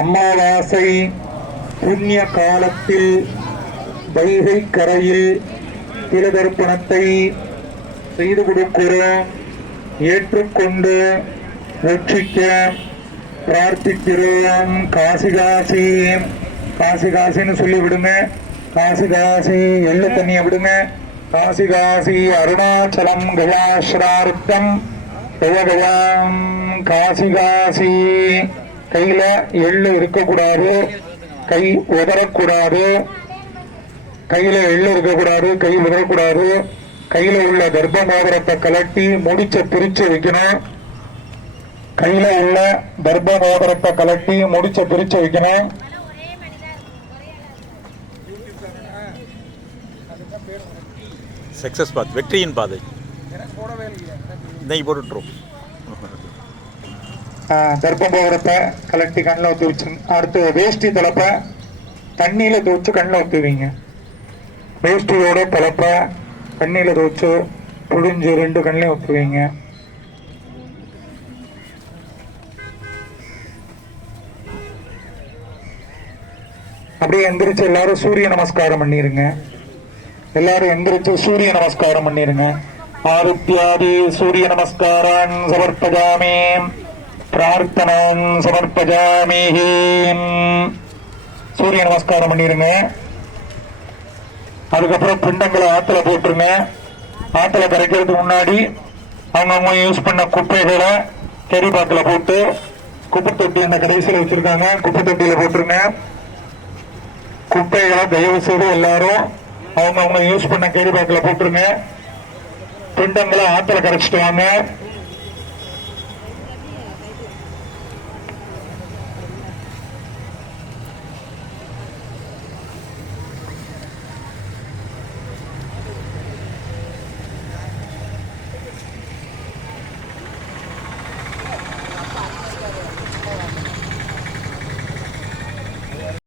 அமாவாசை புண்ணிய காலத்தில் வைகை கரையில் திலதர்ப்பணத்தை செய்து கொடுக்கிறோம். ஏற்றுக்கொண்டு ரட்சிக்க பிரார்த்திக்கிறோம். காசி காசி காசி காசின்னு சொல்லி விடுங்க. காசி காசி எள்ளு தண்ணிய விடுங்க. காசி காசி அருணாச்சலம் கயாஸ்ரார்த்தம் கயகயாம் காசி காசி. கையில எள்ளு இருக்கக்கூடாது, கை உதறக்கூடாது. கையில எள்ளு இருக்கக்கூடாது, கை உதறக்கூடாது. கையில உள்ள கர்ப்ப மோதிரத்தை கலட்டி முடிச்ச பிரிச்சு வைக்கணும். கையில உள்ள கர்ப்ப மோதிரத்தை கலட்டி முடிச்ச பிரிச்சு வைக்கணும். சக்சஸ் பாத், வெற்றியின் பாதை. இன்னைக்கு போட்டுட்டுரும். கர்ப்ப மோதிரத்தை கலட்டி கண்ணில் ஊற்றி வச்சு, அடுத்து வேஷ்டி தலைப்பை தண்ணியில துவச்சு கண்ணில் ஊற்றுவீங்க. வேஷ்டியோட தலைப்பை தண்ணியில துவச்சு புழிஞ்சு 2 கண்ணிலையும் ஊற்றுவீங்க. அப்படியே எந்திரிச்சு எல்லாரும் சூரிய நமஸ்காரம் பண்ணிருங்க. எல்லாரும் எந்திரிச்சு சூரிய நமஸ்காரம் பண்ணிருங்க. ஆதித்யாதி சூரிய நமஸ்காரான் சமர்ப்பஜாமி, பிரார்த்தனான் சமர்ப்பஜாமி. சூரிய நமஸ்காரம் பண்ணிருங்க. அதுக்கப்புறம் பிண்டங்களை ஆத்துல போட்டுருங்க. ஆத்துல கரைக்கிறதுக்கு முன்னாடி அவங்கவுங்க யூஸ் பண்ண குப்பைகளை கெரி பாத்துல போட்டு, குப்பை தொட்டி அந்த கடைசியில் வச்சிருக்காங்க, குப்பை தொட்டியில போட்டுருங்க. குப்பைகளை தயவு செய்து எல்லாரும் அவங்கவுங்க யூஸ் பண்ண கேரி பேக்ல போட்டுருங்க. பிண்டங்களை ஆத்துல கரைச்சிட்டு வாங்க.